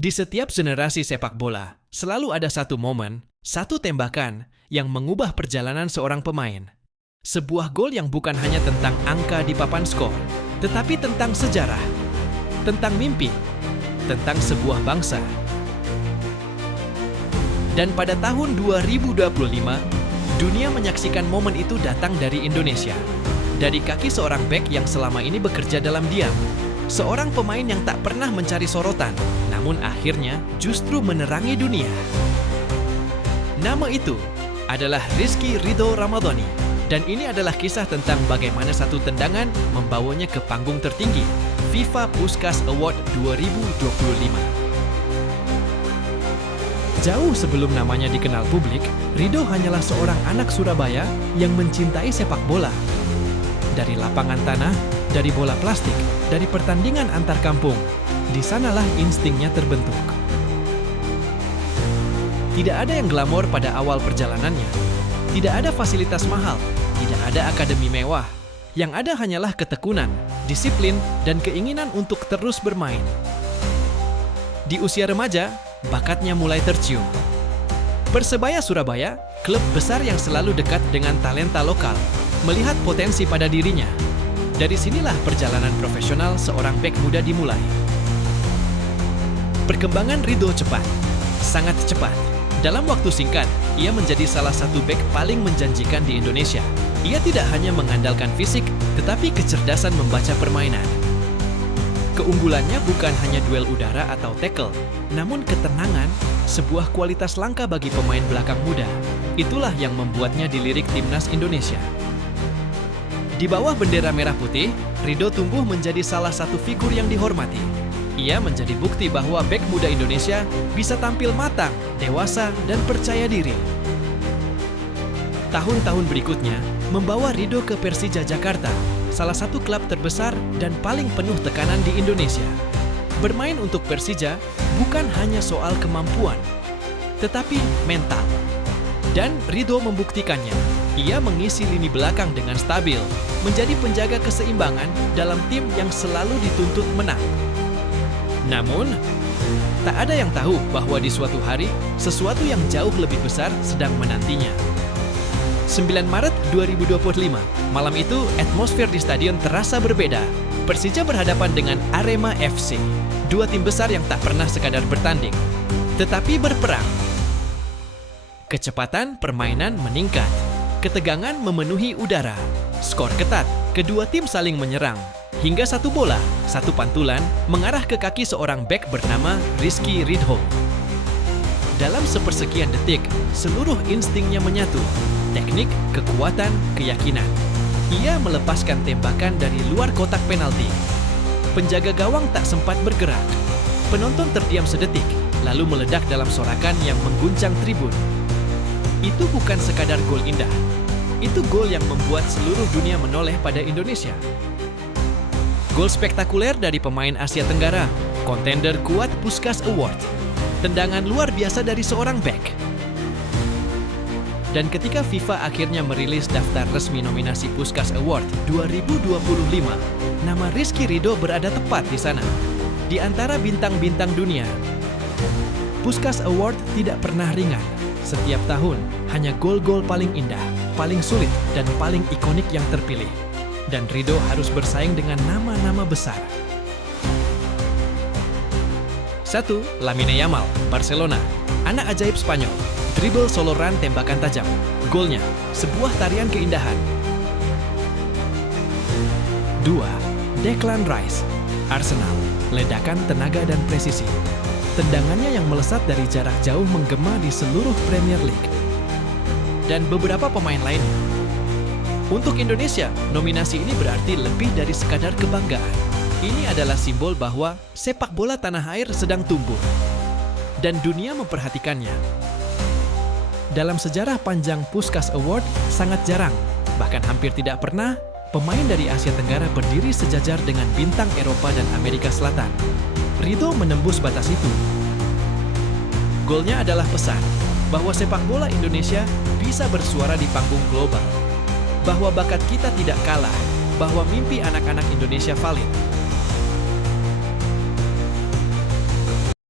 Di setiap generasi sepak bola, selalu ada satu momen, satu tembakan yang mengubah perjalanan seorang pemain. Sebuah gol yang bukan hanya tentang angka di papan skor, tetapi tentang sejarah, tentang mimpi, tentang sebuah bangsa. Dan pada tahun 2025, dunia menyaksikan momen itu datang dari Indonesia. Dari kaki seorang bek yang selama ini bekerja dalam diam. Seorang pemain yang tak pernah mencari sorotan, namun akhirnya justru menerangi dunia. Nama itu adalah Rizky Ridho Ramadhani. Dan ini adalah kisah tentang bagaimana satu tendangan membawanya ke panggung tertinggi, FIFA Puskás Award 2025. Jauh sebelum namanya dikenal publik, Ridho hanyalah seorang anak Surabaya yang mencintai sepak bola. Dari lapangan tanah, dari bola plastik, dari pertandingan antar kampung, di sanalah instingnya terbentuk. Tidak ada yang glamor pada awal perjalanannya. Tidak ada fasilitas mahal, tidak ada akademi mewah. Yang ada hanyalah ketekunan, disiplin, dan keinginan untuk terus bermain. Di usia remaja, bakatnya mulai tercium. Persebaya Surabaya, klub besar yang selalu dekat dengan talenta lokal, melihat potensi pada dirinya. Dari sinilah perjalanan profesional seorang bek muda dimulai. Perkembangan Ridho cepat, sangat cepat. Dalam waktu singkat, ia menjadi salah satu bek paling menjanjikan di Indonesia. Ia tidak hanya mengandalkan fisik, tetapi kecerdasan membaca permainan. Keunggulannya bukan hanya duel udara atau tackle, namun ketenangan, sebuah kualitas langka bagi pemain belakang muda. Itulah yang membuatnya dilirik timnas Indonesia. Di bawah bendera merah putih, Ridho tumbuh menjadi salah satu figur yang dihormati. Ia menjadi bukti bahwa bek muda Indonesia bisa tampil matang, dewasa, dan percaya diri. Tahun-tahun berikutnya membawa Ridho ke Persija Jakarta, salah satu klub terbesar dan paling penuh tekanan di Indonesia. Bermain untuk Persija bukan hanya soal kemampuan, tetapi mental. Dan Ridho membuktikannya. Ia mengisi lini belakang dengan stabil, menjadi penjaga keseimbangan dalam tim yang selalu dituntut menang. Namun, tak ada yang tahu bahwa di suatu hari, sesuatu yang jauh lebih besar sedang menantinya. 9 Maret 2025, malam itu atmosfer di stadion terasa berbeda. Persija berhadapan dengan Arema FC, dua tim besar yang tak pernah sekadar bertanding, tetapi berperang. Kecepatan permainan meningkat, ketegangan memenuhi udara, skor ketat, kedua tim saling menyerang. Hingga satu bola, satu pantulan, mengarah ke kaki seorang bek bernama Rizky Ridho. Dalam sepersekian detik, seluruh instingnya menyatu. Teknik, kekuatan, keyakinan. Ia melepaskan tembakan dari luar kotak penalti. Penjaga gawang tak sempat bergerak. Penonton terdiam sedetik, lalu meledak dalam sorakan yang mengguncang tribun. Itu bukan sekadar gol indah. Itu gol yang membuat seluruh dunia menoleh pada Indonesia. Gol spektakuler dari pemain Asia Tenggara, kontender kuat Puskás Award. Tendangan luar biasa dari seorang bek. Dan ketika FIFA akhirnya merilis daftar resmi nominasi Puskás Award 2025, nama Rizky Ridho berada tepat di sana, di antara bintang-bintang dunia. Puskás Award tidak pernah ringan. Setiap tahun, hanya gol-gol paling indah, paling sulit, dan paling ikonik yang terpilih. Dan Ridho harus bersaing dengan nama-nama besar. 1. Lamine Yamal, Barcelona. Anak ajaib Spanyol. Dribble solo run tembakan tajam. Golnya, sebuah tarian keindahan. 2. Declan Rice, Arsenal. Ledakan tenaga dan presisi. Tendangannya yang melesat dari jarak jauh menggema di seluruh Premier League. Dan beberapa pemain lainnya. Untuk Indonesia, nominasi ini berarti lebih dari sekadar kebanggaan. Ini adalah simbol bahwa sepak bola tanah air sedang tumbuh. Dan dunia memperhatikannya. Dalam sejarah panjang Puskás Award, sangat jarang, bahkan hampir tidak pernah, pemain dari Asia Tenggara berdiri sejajar dengan bintang Eropa dan Amerika Selatan. Ridho menembus batas itu. Golnya adalah pesan bahwa sepak bola Indonesia bisa bersuara di panggung global. Bahwa bakat kita tidak kalah, bahwa mimpi anak-anak Indonesia valid.